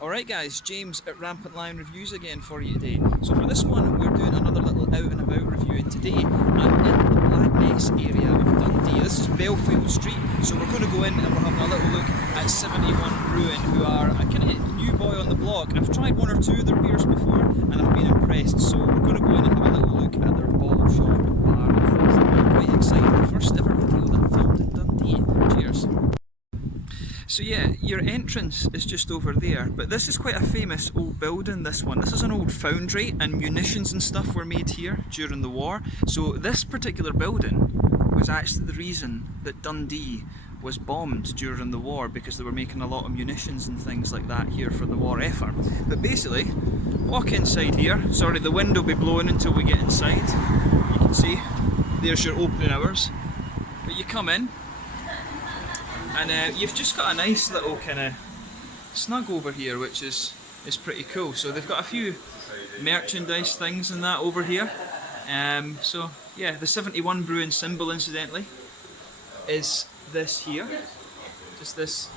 Alright guys, James at Rampant Lion Reviews again for you today. So for this one we're doing another little out and about review, and today I'm in the Blackness area of Dundee. This is Belfield Street, so we're going to go in and we're having a little look at 71 Brewing, who are a kind of new boy on the block. I've tried one or two of their beers before and I've been impressed, so we're going to go in and have a little look at their bottle shop, bar and things like that. Quite exciting, the first ever video that I filmed in Dundee. Cheers. So yeah, your entrance is just over there, but this is quite a famous old building, this one. This is an old foundry and munitions and stuff were made here during the war. So this particular building was actually the reason that Dundee was bombed during the war, because they were making a lot of munitions and things like that here for the war effort. But basically, walk inside here. Sorry, the wind will be blowing until we get inside. You can see, there's your opening hours. But you come in, and you've just got a nice little kind of snug over here, which is pretty cool. So they've got a few merchandise things and that over here. So yeah, the 71 Brewing symbol, incidentally, is this here. Just this.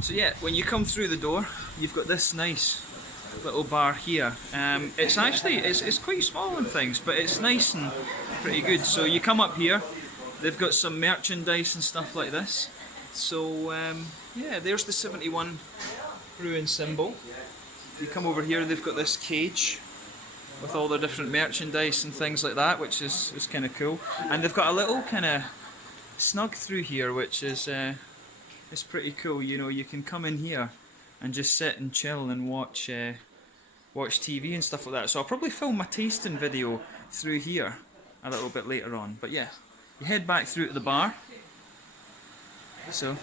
So yeah, when you come through the door, you've got this nice little bar here. It's actually it's quite small and things, but it's nice and pretty good. So you come up here. They've got some merchandise and stuff like this. So yeah, there's the 71 Brewing symbol. If you come over here, they've got this cage with all their different merchandise and things like that, which is kind of cool. And they've got a little kind of snug through here, which is pretty cool. You know, you can come in here and just sit and chill and watch TV and stuff like that. So I'll probably film my tasting video through here a little bit later on. But yeah. You head back through to the bar. So,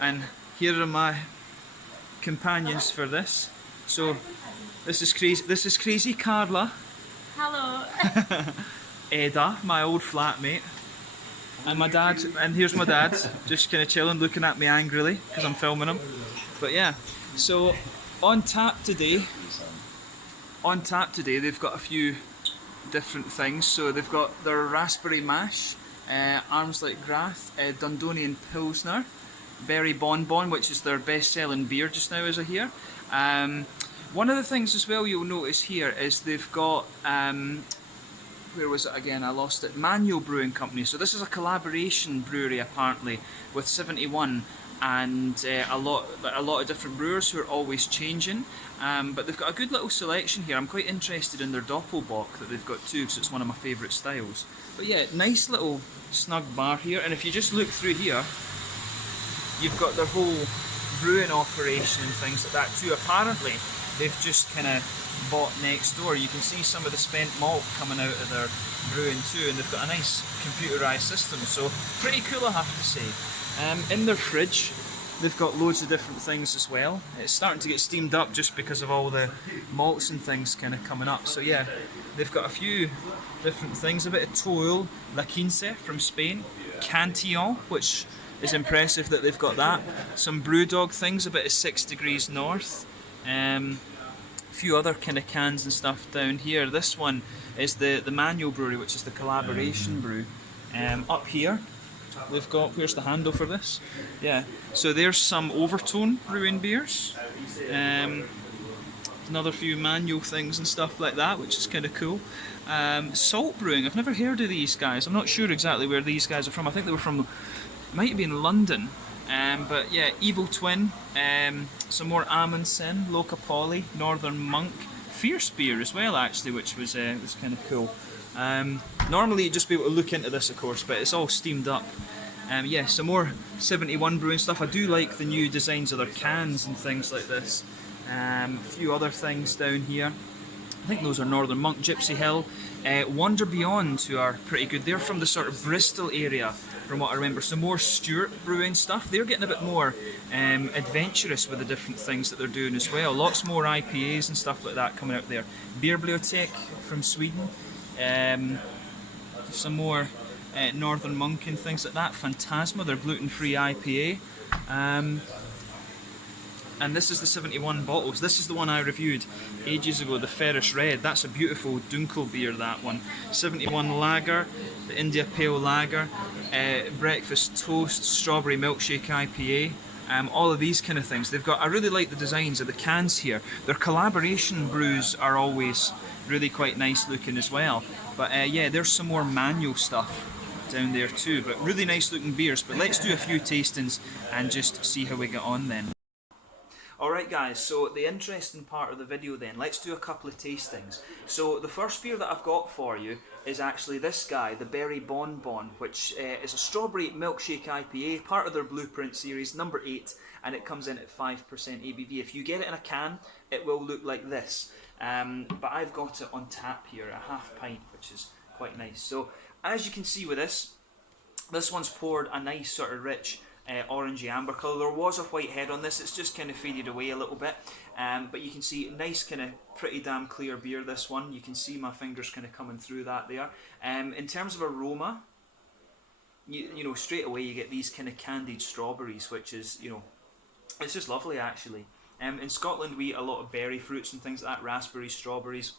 and here are my companions for this. So, this is crazy Carla. Hello. Eda, my old flatmate, and my dad. And here's my dad, just kind of chilling, looking at me angrily because I'm filming him. But yeah, so on tap today, they've got a few different things. So they've got their raspberry mash, Arms Like Grath, Dundonian Pilsner, Berry Bonbon, which is their best selling beer just now as I hear. One of the things as well you'll notice here is they've got, where was it again, I lost it, Manual Brewing Company. So this is a collaboration brewery apparently with 71 and a lot of different brewers who are always changing. But they've got a good little selection here. I'm quite interested in their doppelbock that they've got too, because it's one of my favourite styles. But yeah, nice little snug bar here, and if you just look through here, you've got their whole brewing operation and things like that too. Apparently, they've just kind of bought next door. You can see some of the spent malt coming out of their brewing too, and they've got a nice computerised system, so pretty cool I have to say. In their fridge, they've got loads of different things as well. It's starting to get steamed up just because of all the malts and things kind of coming up. So yeah, they've got a few different things. A bit of Toil, La Quince from Spain, Cantillon, which is impressive that they've got that. Some Brewdog things, a bit of 6 Degrees North. A few other kind of cans and stuff down here. This one is the Manual Brewery, which is the collaboration brew. Up here, they've got, where's the handle for this? Yeah, so there's some Overtone brewing beers. Another few manual things and stuff like that, which is kind of cool. Salt Brewing, I've never heard of these guys. I'm not sure exactly where these guys are from. I think they were from, might have been London. But yeah, Evil Twin, some more Amundsen, Loca Poly, Northern Monk, Fierce Beer as well actually, which was kind of cool. Normally you'd just be able to look into this of course, but it's all steamed up. Yeah, some more 71 Brewing stuff. I do like the new designs of their cans and things like this. A few other things down here. I think those are Northern Monk, Gypsy Hill, Wander Beyond, who are pretty good. They're from the sort of Bristol area, from what I remember. Some more Stewart Brewing stuff. They're getting a bit more adventurous with the different things that they're doing as well. Lots more IPAs and stuff like that coming out there. Beerbibliotek from Sweden. Some more Northern Monk and things like that. Phantasma, their gluten-free IPA. And this is the 71 bottles. This is the one I reviewed ages ago, the Ferris Red. That's a beautiful Dunkel beer, that one. 71 Lager, the India Pale Lager, Breakfast Toast, Strawberry Milkshake IPA. all of these kind of things. They've got, I really like the designs of the cans here. Their collaboration brews are always really quite nice looking as well. But yeah, there's some more manual stuff down there too, but really nice looking beers. But let's do a few tastings and just see how we get on then. Alright guys, so the interesting part of the video then, let's do a couple of tastings. So the first beer that I've got for you is actually this guy, the Berry Bonbon, which is a strawberry milkshake IPA, part of their Blueprint series, number 8, and it comes in at 5% ABV. If you get it in a can, it will look like this. But I've got it on tap here, a half pint, which is quite nice. So as you can see with this one's poured a nice sort of rich orangey amber colour. There was a white head on this, it's just kind of faded away a little bit, but you can see nice kind of pretty damn clear beer, this one. You can see my fingers kind of coming through that there. In terms of aroma, you know, straight away you get these kind of candied strawberries, which is, you know, it's just lovely actually. In Scotland we eat a lot of berry fruits and things like that, raspberries, strawberries,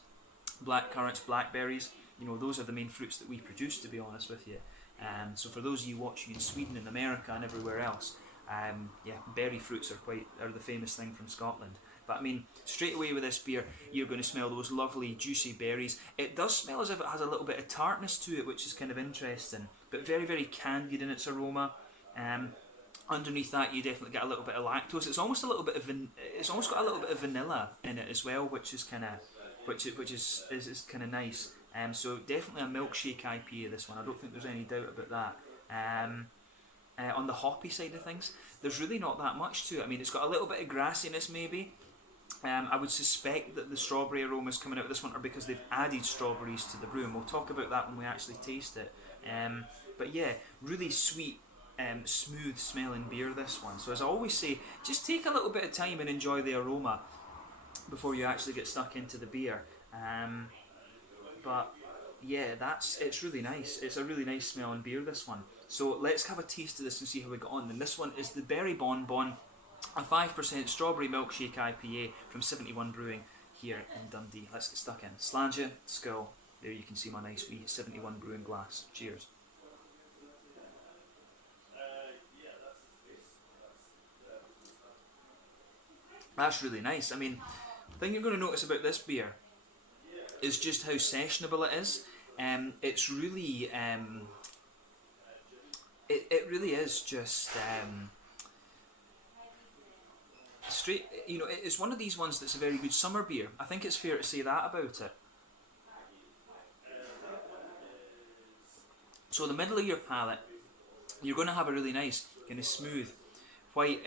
black currants, blackberries. You know, those are the main fruits that we produce, to be honest with you. So for those of you watching in Sweden and America and everywhere else, yeah, berry fruits are the famous thing from Scotland. But I mean, straight away with this beer, you're going to smell those lovely juicy berries. It does smell as if it has a little bit of tartness to it, which is kind of interesting, but very, very candied in its aroma. Underneath that, you definitely get a little bit of lactose. It's almost a little bit of it's almost got a little bit of vanilla in it as well, which is kind of is kind of nice. So definitely a milkshake IPA, this one. I don't think there's any doubt about that. On the hoppy side of things, there's really not that much to it. I mean, it's got a little bit of grassiness maybe. I would suspect that the strawberry aromas coming out of this one are because they've added strawberries to the brew, and we'll talk about that when we actually taste it. But yeah, really sweet, smooth smelling beer, this one. So as I always say, just take a little bit of time and enjoy the aroma before you actually get stuck into the beer. But yeah, it's really nice. It's a really nice smelling beer, this one. So let's have a taste of this and see how we got on. And this one is the Berry Bonbon, a 5% strawberry milkshake IPA from 71 Brewing here in Dundee. Let's get stuck in. Slàinte, skull. There you can see my nice wee 71 Brewing glass. Cheers. That's really nice. I mean, the thing you're going to notice about this beer is just how sessionable it is. It's really, it really is just straight. You know, it's one of these ones that's a very good summer beer. I think it's fair to say that about it. So the middle of your palate, you're going to have a really nice kind of smooth white.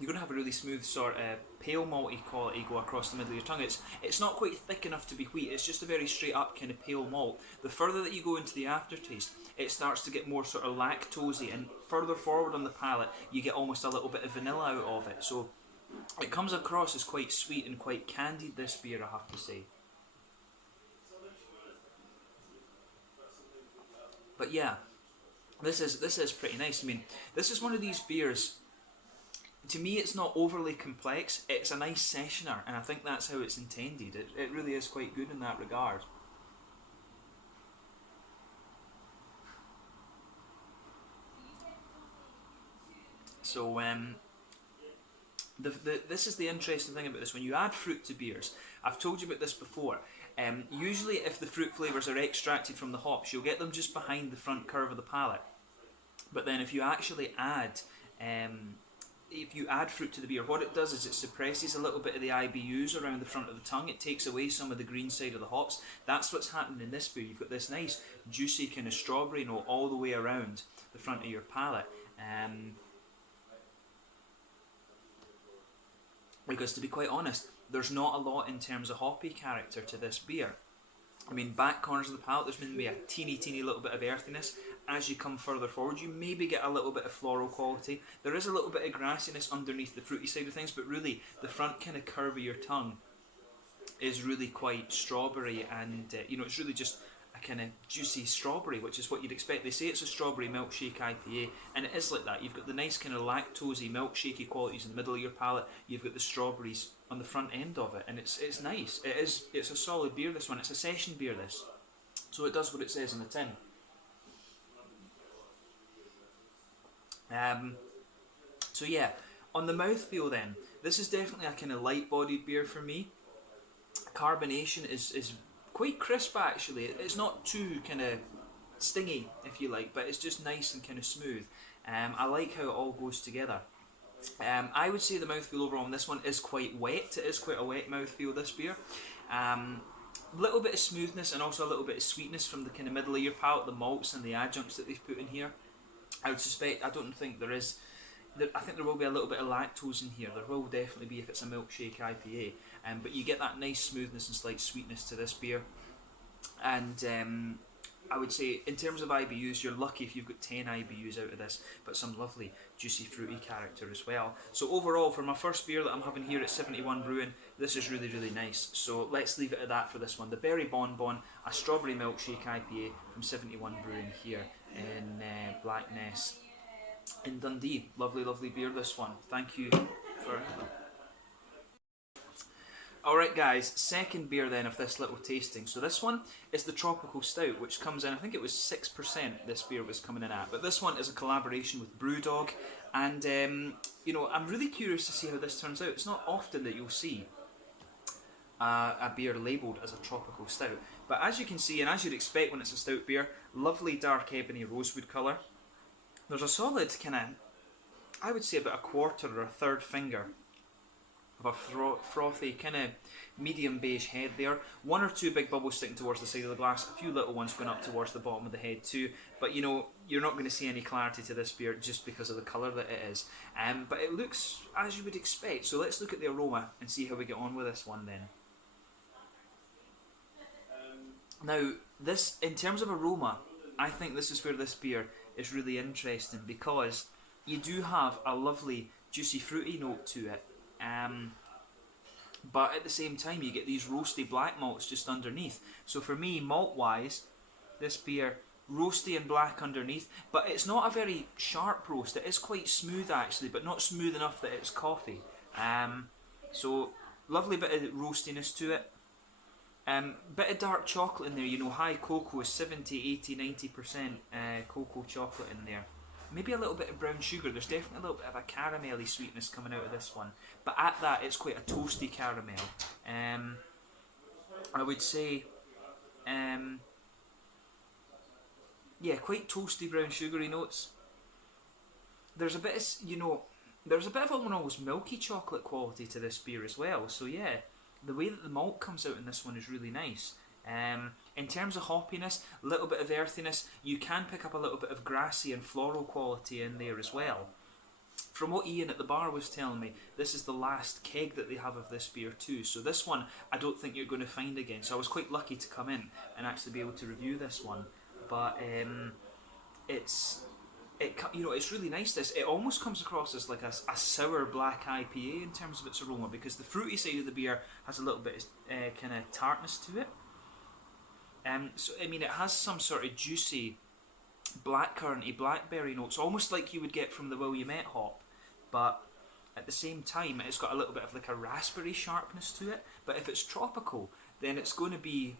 You're going to have a really smooth sort of pale malty quality go across the middle of your tongue. It's not quite thick enough to be wheat, it's just a very straight up kind of pale malt. The further that you go into the aftertaste, it starts to get more sort of lactosey, and further forward on the palate you get almost a little bit of vanilla out of it. So it comes across as quite sweet and quite candied, this beer, I have to say. But yeah, this is pretty nice. I mean, this is one of these beers, to me it's not overly complex, it's a nice sessioner, and I think that's how it's intended. It really is quite good in that regard. So this is the interesting thing about this. When you add fruit to beers, I've told you about this before, usually if the fruit flavours are extracted from the hops, you'll get them just behind the front curve of the palate. But then if you actually add fruit to the beer, what it does is it suppresses a little bit of the IBUs around the front of the tongue. It takes away some of the green side of the hops. That's what's happening in this beer. You've got this nice juicy kind of strawberry note all the way around the front of your palate. Because to be quite honest, there's not a lot in terms of hoppy character to this beer. I mean, back corners of the palate, there's maybe a teeny little bit of earthiness. As you come further forward, you maybe get a little bit of floral quality. There is a little bit of grassiness underneath the fruity side of things, but really the front kind of curve of your tongue is really quite strawberry, and you know, it's really just a kind of juicy strawberry, which is what you'd expect. They say it's a strawberry milkshake IPA, and it is like that. You've got the nice kind of lactosey, milkshakey qualities in the middle of your palate. You've got the strawberries on the front end of it, and it's nice. It's a solid beer, this one. It's a session beer, this. So it does what it says on the tin. So So yeah, on the mouthfeel then, this is definitely a kind of light-bodied beer for me. Carbonation is quite crisp actually. It's not too kind of stingy, if you like, but it's just nice and kind of smooth. I like how it all goes together. I would say the mouthfeel overall on this one is quite wet. It is quite a wet mouthfeel, this beer. Little bit of smoothness and also a little bit of sweetness from the kind of middle of your palate, the malts and the adjuncts that they've put in here. I would suspect, I don't think there is, I think there will be a little bit of lactose in here. There will definitely be if it's a milkshake IPA. But you get that nice smoothness and slight sweetness to this beer. And I would say in terms of IBUs, you're lucky if you've got 10 IBUs out of this, but some lovely juicy fruity character as well. So overall, for my first beer that I'm having here at 71 Brewing, this is really, really nice. So let's leave it at that for this one. The Berry Bonbon, a strawberry milkshake IPA from 71 Brewing here in Blackness in Dundee. Lovely, lovely beer, this one. Thank you for... Alright guys, second beer then of this little tasting. So this one is the Tropical Stout, which comes in, I think it was 6% this beer was coming in at. But this one is a collaboration with Brewdog. And, you know, I'm really curious to see how this turns out. It's not often that you'll see a beer labelled as a Tropical Stout. But as you can see, and as you'd expect when it's a stout beer, lovely dark ebony rosewood colour. There's a solid kind of, I would say about a quarter or a third finger of a frothy kind of medium beige head there. One or two big bubbles sticking towards the side of the glass, a few little ones going up towards the bottom of the head too. But you know, you're not going to see any clarity to this beer just because of the colour that it is. But it looks as you would expect. So let's look at the aroma and see how we get on with this one then. Now, this, in terms of aroma, I think this is where this beer is really interesting because you do have a lovely juicy fruity note to it. But at the same time you get these roasty black malts just underneath. So for me, malt wise, this beer, roasty and black underneath, but it's not a very sharp roast. It is quite smooth actually, but not smooth enough that it's coffee. So lovely bit of roastiness to it. Bit of dark chocolate in there, you know, high cocoa is 70, 80, 90% cocoa chocolate in there. Maybe a little bit of brown sugar. There's definitely a little bit of a caramelly sweetness coming out of this one. But at that, it's quite a toasty caramel. I would say, yeah, quite toasty brown sugary notes. There's a bit of, you know, there's a bit of an almost milky chocolate quality to this beer as well. So yeah, the way that the malt comes out in this one is really nice. In terms of hoppiness, a little bit of earthiness, you can pick up a little bit of grassy and floral quality in there as well. From what Ian at the bar was telling me, this is the last keg that they have of this beer too. So this one, I don't think you're going to find again. So I was quite lucky to come in and actually be able to review this one. But you know, it's really nice. This, it almost comes across as like a sour black IPA in terms of its aroma, because the fruity side of the beer has a little bit of kind of tartness to it. So I mean, it has some sort of juicy blackcurranty, blackberry notes, almost like you would get from the Williamette hop, but at the same time it's got a little bit of like a raspberry sharpness to it. But if it's tropical, then it's going to be,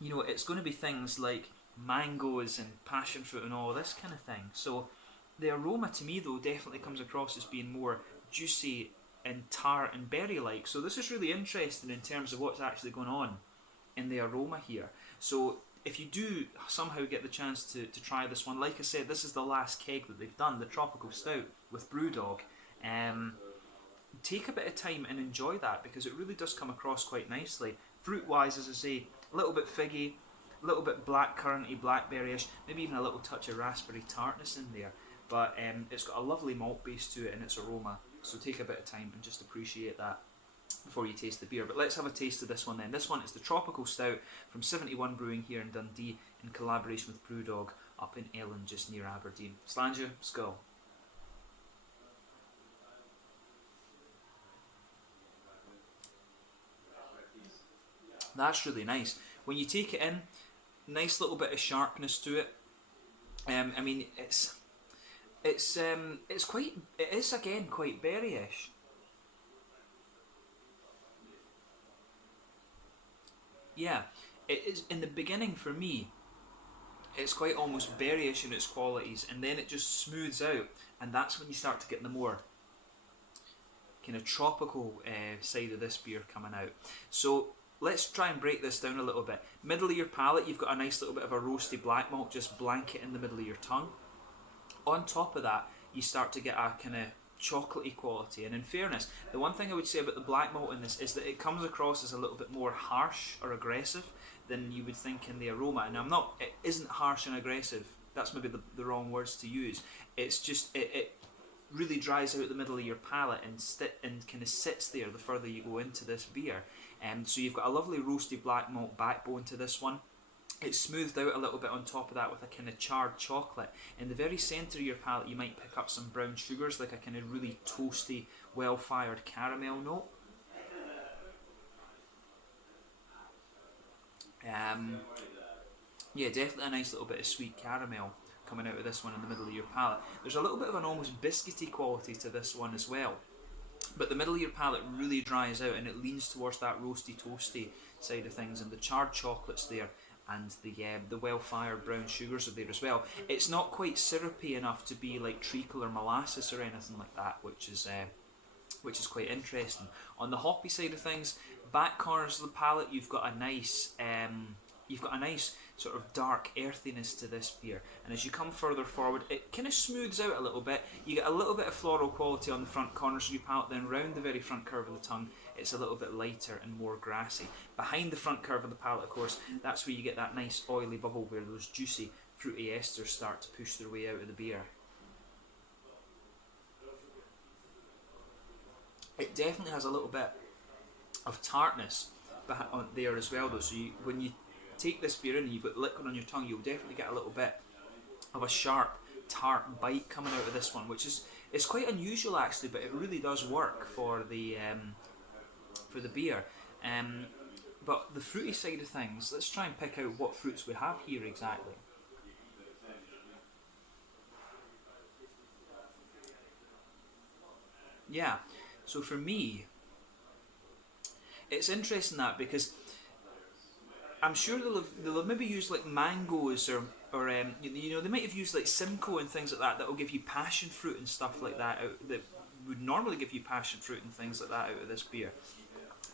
you know, it's going to be things like mangoes and passion fruit and all this kind of thing. So the aroma to me though definitely comes across as being more juicy and tart and berry-like. So this is really interesting in terms of what's actually going on in the aroma here. So if you do somehow get the chance to try this one, like I said, this is the last keg that they've done, the Tropical Stout with Brewdog. Take a bit of time and enjoy that, because it really does come across quite nicely. Fruit wise, as I say, a little bit figgy, a little bit blackcurranty, blackberryish, maybe even a little touch of raspberry tartness in there. But it's got a lovely malt base to it in its aroma, so take a bit of time and just appreciate that before you taste the beer. But let's have a taste of this one then. This one is the Tropical Stout from 71 Brewing here in Dundee in collaboration with Brewdog up in Ellen, just near Aberdeen. Slàinte, skål. That's really nice. When you take it in, nice little bit of sharpness to it. I mean, it's quite, it is again quite berryish. Yeah, it is in the beginning for me. It's quite almost berryish in its qualities, and then it just smooths out and that's when you start to get the more kind of tropical side of this beer coming out. So let's try and break this down a little bit. Middle of your palate, you've got a nice little bit of a roasty black malt just blanket in the middle of your tongue. On top of that, you start to get a kind of chocolatey quality, and in fairness, the one thing I would say about the black malt in this is that it comes across as a little bit more harsh or aggressive than you would think in the aroma. And it isn't harsh and aggressive, that's maybe the wrong words to use. It's just it really dries out the middle of your palate and kind of sits there the further you go into this beer. So you've got a lovely roasty black malt backbone to this one. It's smoothed out a little bit on top of that with a kind of charred chocolate. In the very centre of your palate, you might pick up some brown sugars, like a kind of really toasty, well-fired caramel note. Yeah, definitely a nice little bit of sweet caramel coming out of this one in the middle of your palate. There's a little bit of an almost biscuity quality to this one as well. But the middle of your palate really dries out and it leans towards that roasty, toasty side of things, and the charred chocolate's there, and the well-fired brown sugars are there as well. It's not quite syrupy enough to be like treacle or molasses or anything like that, which is quite interesting. On the hoppy side of things, back corners of the palate, you've got a nice sort of dark earthiness to this beer, and as you come further forward, it kind of smooths out a little bit. You get a little bit of floral quality on the front corners of your palate, then round the very front curve of the tongue, it's a little bit lighter and more grassy. Behind the front curve of the palate, of course, that's where you get that nice oily bubble where those juicy, fruity esters start to push their way out of the beer. It definitely has a little bit of tartness there as well, though. So when you take this beer in and you've got liquid on your tongue, you'll definitely get a little bit of a sharp, tart bite coming out of this one, which is quite unusual actually, but it really does work for the beer. But the fruity side of things, let's try and pick out what fruits we have here exactly. Yeah, so for me, it's interesting that, because I'm sure they'll have maybe used like mangoes or they might have used like Simcoe and things like that will give you passion fruit and stuff like that that would normally give you passion fruit and things like that out of this beer.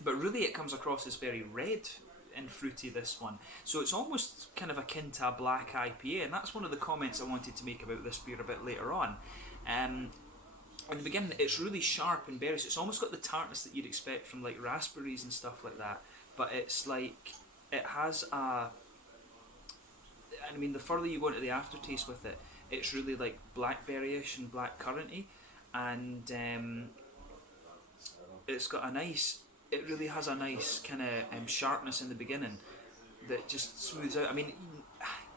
But really it comes across as very red and fruity, this one. So it's almost kind of akin to a black IPA, and that's one of the comments I wanted to make about this beer a bit later on. In the beginning, it's really sharp and berries. It's almost got the tartness that you'd expect from like raspberries and stuff like that. But it's like, it has a... I mean, the further you go into the aftertaste with it, it's really like blackberry-ish and blackcurranty. And it's got a nice... It really has a nice kind of sharpness in the beginning that just smooths out. I mean,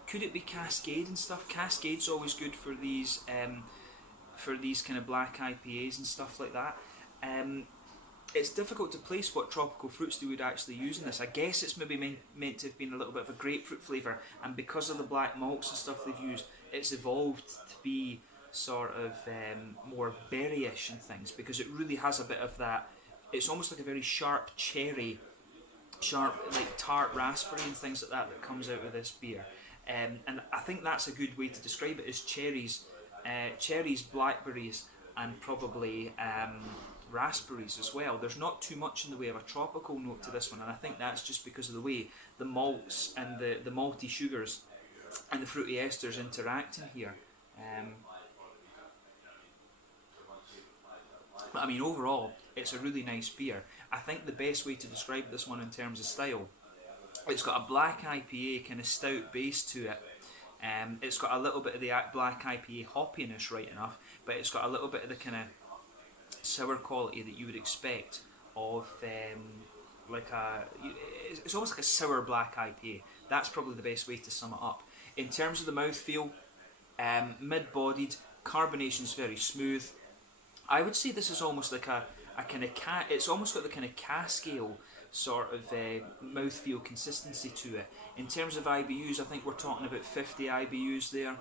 could it be Cascade and stuff? Cascade's always good for these kind of black IPAs and stuff like that. It's difficult to place what tropical fruits they would actually use in this. I guess it's maybe meant to have been a little bit of a grapefruit flavour, and because of the black malts and stuff they've used, it's evolved to be sort of more berryish and things, because it really has a bit of that. It's almost like a very sharp cherry, like tart raspberry and things like that comes out of this beer. And I think that's a good way to describe it, is cherries, blackberries, and probably raspberries as well. There's not too much in the way of a tropical note to this one, and I think that's just because of the way the malts and the malty sugars and the fruity esters interact in here. But I mean, overall, it's a really nice beer. I think the best way to describe this one in terms of style, it's got a black IPA kind of stout base to it. It's got a little bit of the black IPA hoppiness, right enough, but it's got a little bit of the kind of sour quality that you would expect of it's almost like a sour black IPA. That's probably the best way to sum it up. In terms of the mouthfeel, mid-bodied, carbonation's very smooth. I would say this is almost like a kind of it's almost got the kind of Cascale sort of mouthfeel consistency to it. In terms of IBUs, I think we're talking about 50 IBUs there.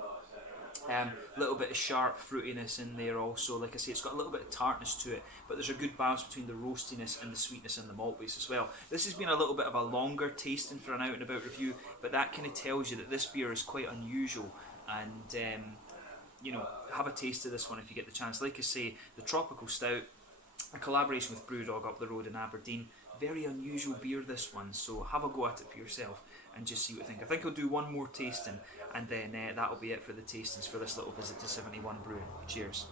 A little bit of sharp fruitiness in there also. Like I say, it's got a little bit of tartness to it, but there's a good balance between the roastiness and the sweetness in the malt base as well. This has been a little bit of a longer tasting for an out and about review, but that kind of tells you that this beer is quite unusual, and have a taste of this one if you get the chance. Like I say, the tropical stout, a collaboration with Brewdog up the road in Aberdeen. Very unusual beer, this one, so have a go at it for yourself and just see what you think. I think I'll do one more tasting, and then that'll be it for the tastings for this little visit to 71 Brewing. Cheers.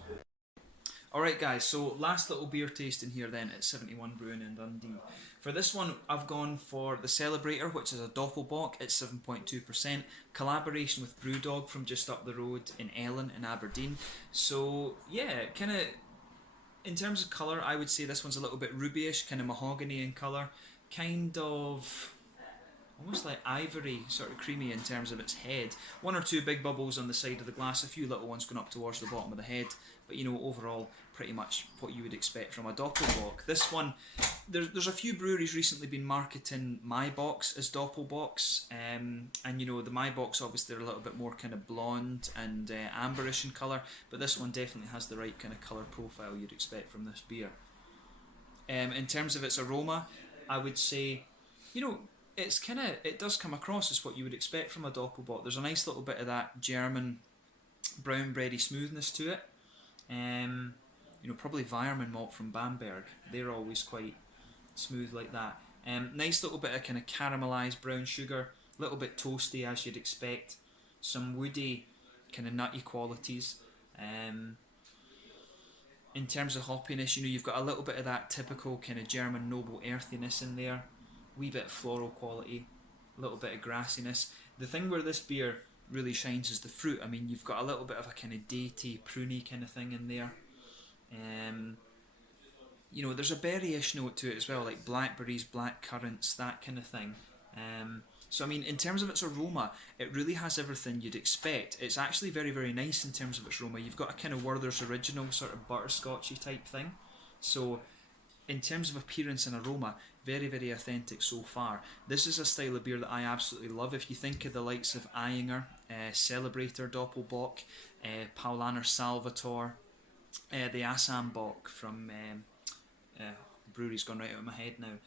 Alright guys, so last little beer tasting here then at 71 Brewing in Dundee. For this one I've gone for the Celebrator, which is a doppelbock at 7.2%, collaboration with Brewdog from just up the road in Ellen in Aberdeen. So yeah, kind of in terms of colour, I would say this one's a little bit rubyish, kind of mahogany in colour, kind of almost like ivory, sort of creamy in terms of its head. One or two big bubbles on the side of the glass, a few little ones going up towards the bottom of the head, but overall pretty much what you would expect from a doppelbock. This one, there's a few breweries recently been marketing my box as doppelbocks, and the my box obviously they're a little bit more kind of blonde and amberish in colour, but this one definitely has the right kind of colour profile you'd expect from this beer. In terms of its aroma, I would say, it does come across as what you would expect from a doppelbock. There's a nice little bit of that German brown bready smoothness to it. Probably Weirmann malt from Bamberg. They're always quite smooth like that. Nice little bit of kind of caramelised brown sugar, a little bit toasty as you'd expect. Some woody, kind of nutty qualities. In terms of hoppiness, you've got a little bit of that typical kind of German noble earthiness in there. Wee bit of floral quality, a little bit of grassiness. The thing where this beer really shines is the fruit. I mean, you've got a little bit of a kind of datey, pruny kind of thing in there. There's a berry-ish note to it as well, like blackberries, black currants, that kind of thing. So I mean, in terms of its aroma, it really has everything you'd expect. It's actually very, very nice in terms of its aroma. You've got a kind of Werther's Original sort of butterscotchy type thing. So in terms of appearance and aroma, very, very authentic so far. This is a style of beer that I absolutely love. If you think of the likes of Eyinger, Celebrator Doppelbock, Paulaner Salvatore, the Assam Bock from the brewery's gone right out of my head now.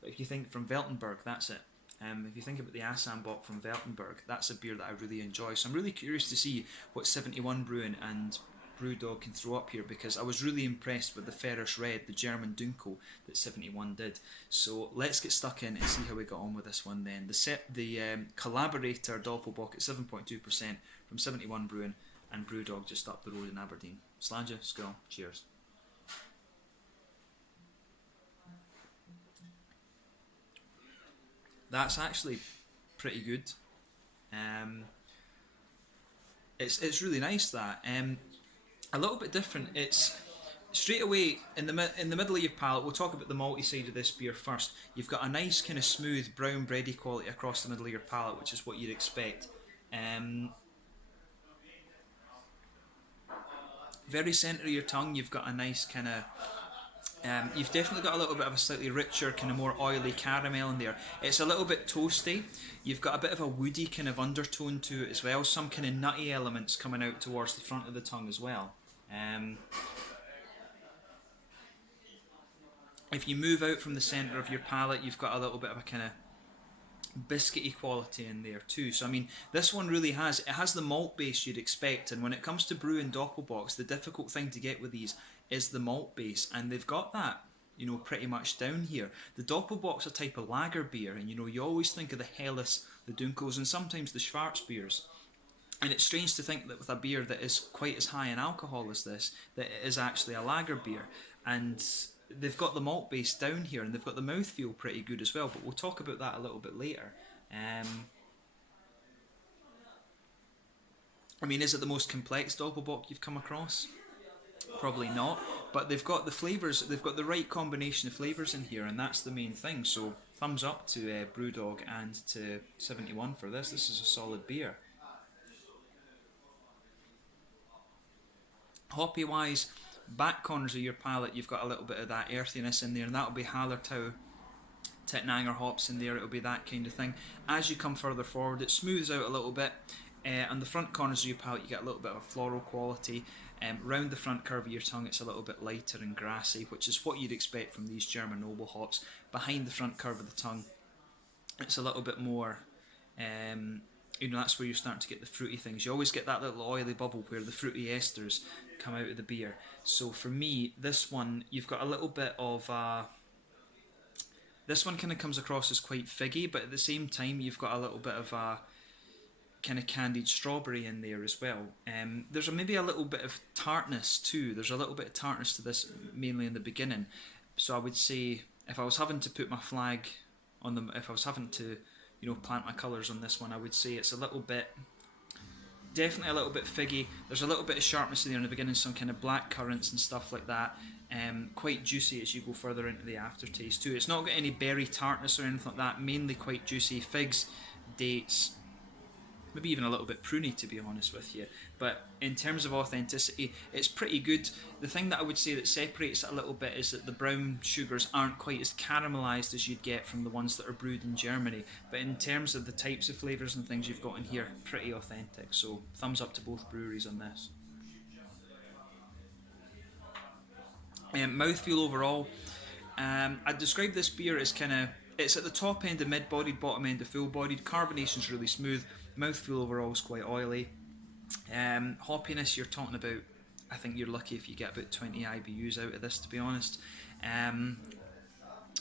But if you think from Weltenberg, that's it. If you think about the Assam Bock from Weltenberg, that's a beer that I really enjoy. So I'm really curious to see what 71 Brewing and Brewdog can throw up here, because I was really impressed with the Ferris Red, the German Dunkel that 71 did. So let's get stuck in and see how we got on with this one then. The Collaborator Doppelbock at 7.2% from 71 Brewing and Brewdog just up the road in Aberdeen. Slàinte, skål, cheers. That's actually pretty good. It's really nice that. A little bit different. It's straight away in the middle of your palate. We'll talk about the malty side of this beer first. You've got a nice kind of smooth brown bready quality across the middle of your palate, which is what you'd expect. Very centre of your tongue, you've got a nice kind of. You've definitely got a little bit of a slightly richer, kind of more oily caramel in there. It's a little bit toasty. You've got a bit of a woody kind of undertone to it as well. Some kind of nutty elements coming out towards the front of the tongue as well. If you move out from the centre of your palate, you've got a little bit of a kind of biscuity quality in there too. So I mean, this one really has the malt base you'd expect, and when it comes to brewing doppelbocks, the difficult thing to get with these is the malt base, and they've got that pretty much down here. The doppelbock's a type of lager beer, and you always think of the Helles, the Dunkels, and sometimes the Schwarzbiers. And it's strange to think that with a beer that is quite as high in alcohol as this, that it is actually a lager beer. And they've got the malt base down here, and they've got the mouthfeel pretty good as well, but we'll talk about that a little bit later. I mean, is it the most complex doppelbock you've come across? Probably not, but they've got the flavours, they've got the right combination of flavours in here, and that's the main thing. So thumbs up to Brewdog and to 71 for this. This is a solid beer. Hoppy wise, back corners of your palate, you've got a little bit of that earthiness in there, and that'll be Hallertau, Tettnanger hops in there, it'll be that kind of thing. As you come further forward, it smooths out a little bit. On the front corners of your palate, you get a little bit of a floral quality. Round the front curve of your tongue, it's a little bit lighter and grassy, which is what you'd expect from these German noble hops. Behind the front curve of the tongue, it's a little bit more you know, that's where you're starting to get the fruity things. You always get that little oily bubble where the fruity esters come out of the beer. So for me, this one, you've got a little bit of this one kind of comes across as quite figgy, but at the same time you've got a little bit of a kind of candied strawberry in there as well. There's maybe a little bit of tartness too. There's a little bit of tartness to this, mainly in the beginning. So I would say, if I was having to put my flag on them, if I was having to, you know, plant my colours on this one, I would say it's a little bit, definitely a little bit figgy. There's a little bit of sharpness in there in the beginning, some kind of black currants and stuff like that. Quite juicy as you go further into the aftertaste too. It's not got any berry tartness or anything like that, mainly quite juicy. Figs, dates, maybe even a little bit pruny, to be honest with you. But in terms of authenticity, it's pretty good. The thing that I would say that separates it a little bit is that the brown sugars aren't quite as caramelised as you'd get from the ones that are brewed in Germany. But in terms of the types of flavours and things you've got in here, pretty authentic. So thumbs up to both breweries on this. Mouthfeel overall, I'd describe this beer as kind of, it's at the top end of mid-bodied, bottom end of full-bodied. Carbonation's really smooth. Mouthfeel overall is quite oily. Hoppiness, you're talking about, I think you're lucky if you get about 20 IBUs out of this, to be honest.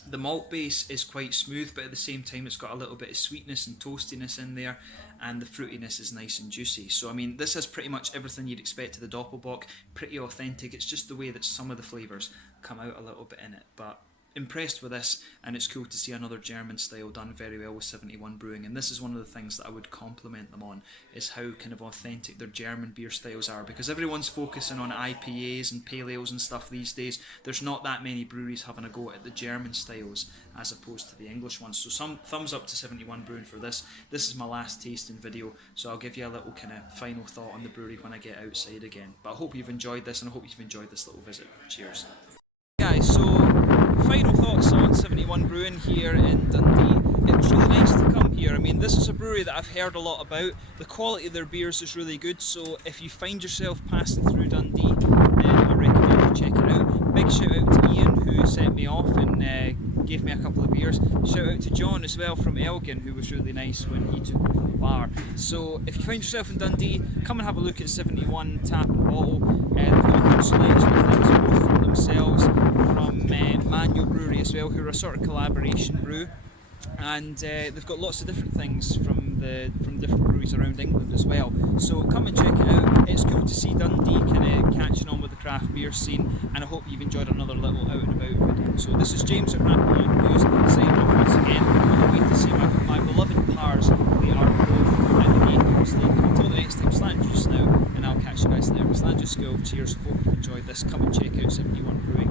The malt base is quite smooth, but at the same time it's got a little bit of sweetness and toastiness in there, and the fruitiness is nice and juicy. So I mean, this has pretty much everything you'd expect of the doppelbock. Pretty authentic. It's just the way that some of the flavours come out a little bit in it, but impressed with this, and it's cool to see another German style done very well with 71 Brewing. And this is one of the things that I would compliment them on, is how kind of authentic their German beer styles are, because everyone's focusing on IPAs and pale ales and stuff these days. There's not that many breweries having a go at the German styles as opposed to the English ones. So some thumbs up to 71 Brewing for this. This is my last tasting video, so I'll give you a little kind of final thought on the brewery when I get outside again. But I hope you've enjoyed this, and I hope you've enjoyed this little visit. Cheers. Guys, so final thoughts on 71 Brewing here in Dundee. It was really nice to come here. I mean, this is a brewery that I've heard a lot about. The quality of their beers is really good, so if you find yourself passing through Dundee, then I recommend you check it out. Big shout out to Ian, who sent me off and gave me a couple of beers. Shout out to John as well from Elgin, who was really nice when he took me from the bar. So if you find yourself in Dundee, come and have a look at 71 Tap and Bottle. They've got a good selection of things, both from themselves, from Manual Brewery as well, who are a sort of collaboration brew, and they've got lots of different things from different breweries around England as well. So come and check it out. It's cool to see Dundee kind of catching on with the craft beer scene, and I hope you've enjoyed another little out and about video. So this is James at RampantLionReviews saying off once again. I can't wait to see my beloved pars. They are both at the Gayfield Stadium. Until the next time, slant juice now, and I'll catch you guys later. Slant juice, go. Cheers. Hope you've enjoyed this. Come and check out 71 Brewing.